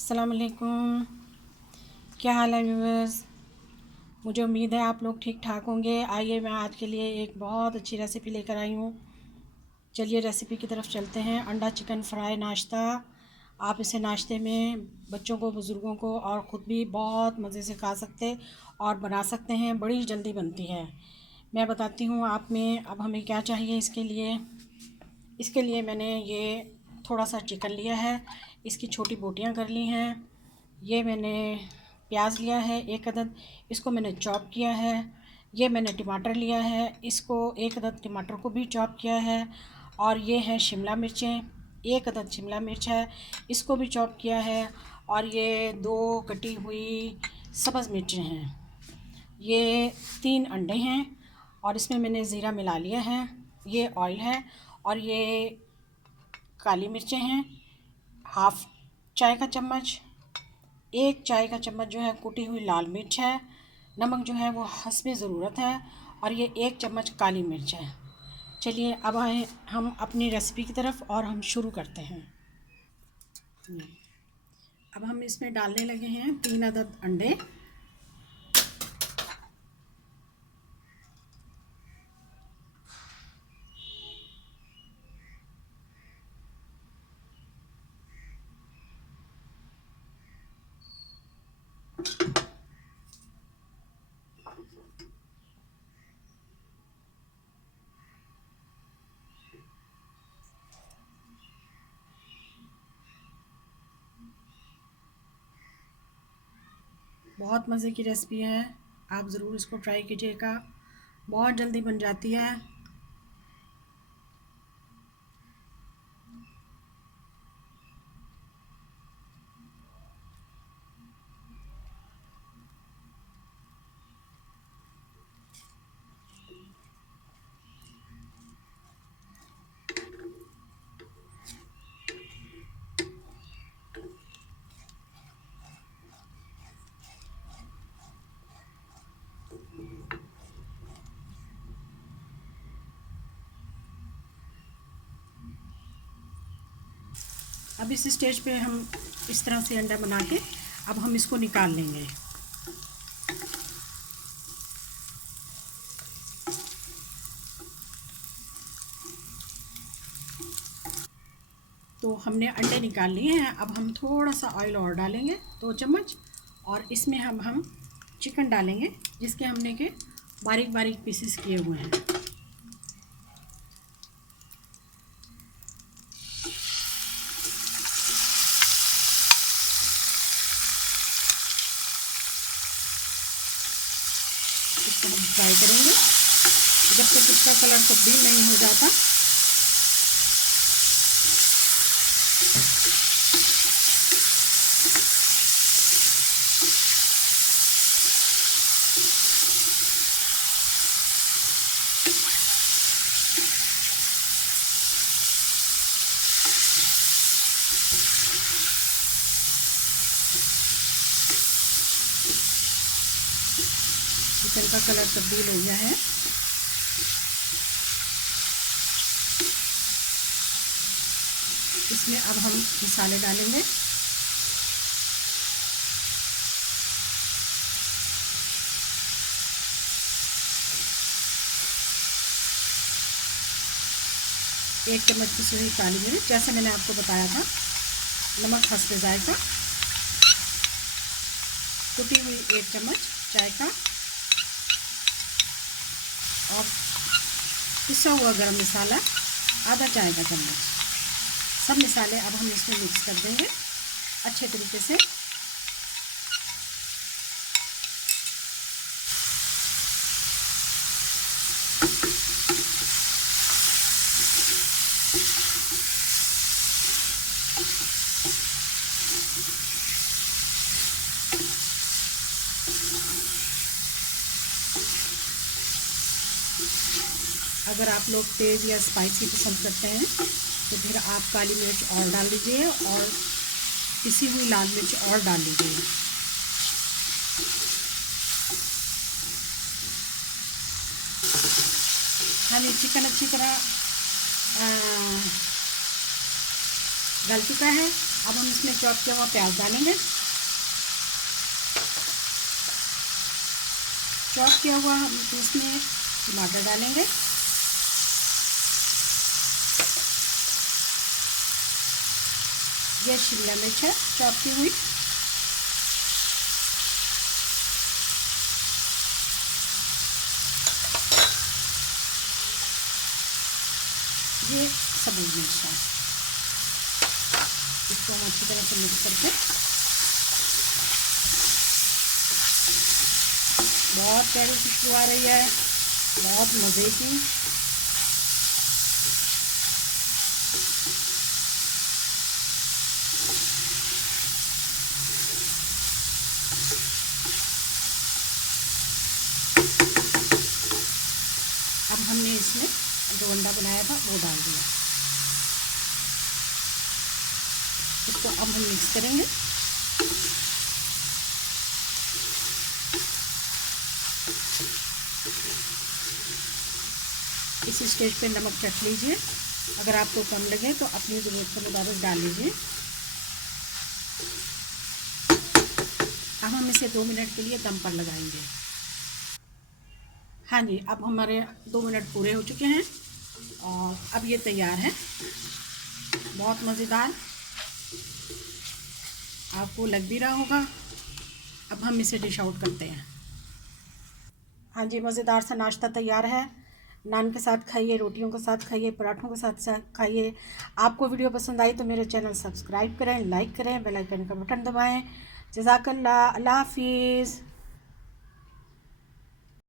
अस्सलाम वालेकुम। क्या हाल है व्यूअर्स। मुझे उम्मीद है आप लोग ठीक ठाक होंगे। आइए मैं आज के लिए एक बहुत अच्छी रेसिपी लेकर आई हूँ। चलिए रेसिपी की तरफ चलते हैं। अंडा चिकन फ्राई नाश्ता। आप इसे नाश्ते में बच्चों को, बुज़ुर्गों को और ख़ुद भी बहुत मज़े से खा सकते और बना सकते हैं। बड़ी जल्दी बनती है। मैं बताती हूँ आप में। अब हमें क्या चाहिए इसके लिए मैंने ये थोड़ा सा चिकन लिया है। इसकी छोटी बोटियाँ कर ली हैं। ये मैंने प्याज लिया है 1 अदद, इसको मैंने चॉप किया है। ये मैंने टमाटर लिया है, इसको 1 अदद टमाटर को भी चॉप किया है। और ये है शिमला मिर्चें, 1 अदद शिमला मिर्च है, इसको भी चॉप किया है। और ये 2 कटी हुई सब्ज़ मिर्चें हैं। ये 3 अंडे हैं और इसमें मैंने ज़ीरा मिला लिया है। ये ऑयल है और ये काली मिर्चें हैं, हाफ़ चाय का चम्मच, 1 चाय का चम्मच जो है कुटी हुई लाल मिर्च है। नमक जो है वो हस्बे ज़रूरत है। और ये 1 चम्मच काली मिर्च है। चलिए अब आए हम अपनी रेसिपी की तरफ और हम शुरू करते हैं। अब हम इसमें डालने लगे हैं 3 अदद अंडे। बहुत मज़े की रेसिपी है, आप ज़रूर इसको ट्राई कीजिएगा। बहुत जल्दी बन जाती है। अब इस स्टेज पे हम इस तरह से अंडा बना के अब हम इसको निकाल लेंगे। तो हमने अंडे निकाल लिए हैं। अब हम थोड़ा सा ऑयल और डालेंगे, 2 चम्मच। और इसमें हम चिकन डालेंगे जिसके हमने के बारीक बारीक पीसेस किए हुए हैं। इसको हम फ्राई करेंगे जब तक इसका कलर तब्दील नहीं हो जाता। चिकन का कलर तब्दील हो गया है। इसमें अब हम मसाले डालेंगे। एक चम्मच पिसी हुई काली मिर्च, जैसे मैंने आपको बताया था। नमक हस्बे जायका। कुटी हुई 1 चम्मच चाय का। और पिसा हुआ गरम मसाला आधा चाय का चम्मच। सब मसाले अब हम इसमें मिक्स कर देंगे अच्छे तरीके से। अगर आप लोग तेज़ या स्पाइसी पसंद करते हैं तो फिर आप काली मिर्च और डाल दीजिए और पिसी हुई लाल मिर्च और डाल दीजिए। हाँ जी, चिकन अच्छी तरह गल चुका है। अब हम इसमें चॉप किया हुआ प्याज डालेंगे। चॉप किया हुआ हम इसमें टमाटर डालेंगे। ये शिमला मिर्च है चॉप की हुई। ये सब्ज़ मिर्च है। इसको हम अच्छी तरह से मिक्स करके, बहुत प्यारी खुशबू आ रही है, बहुत मज़े की। अब हमने इसमें जो अंडा बनाया था वो डाल दिया। इसको अब हम मिक्स करेंगे। इस स्टेज पे नमक चख लीजिए। अगर आपको कम लगे तो अपनी ज़रूरत के मुताबिक डाल लीजिए। अब हम इसे 2 मिनट के लिए दम पर लगाएंगे। हाँ जी, अब हमारे 2 मिनट पूरे हो चुके हैं और अब ये तैयार है। बहुत मज़ेदार, आपको लग भी रहा होगा। अब हम इसे डिश आउट करते हैं। हाँ जी, मज़ेदार सा नाश्ता तैयार है। नान के साथ खाइए, रोटियों के साथ खाइए, पराठों के साथ खाइए। आपको वीडियो पसंद आई तो मेरे चैनल सब्सक्राइब करें, लाइक करें, बेल आइकन का बटन दबाएं। जज़ाकल्लाह, अल्लाह हाफिज़।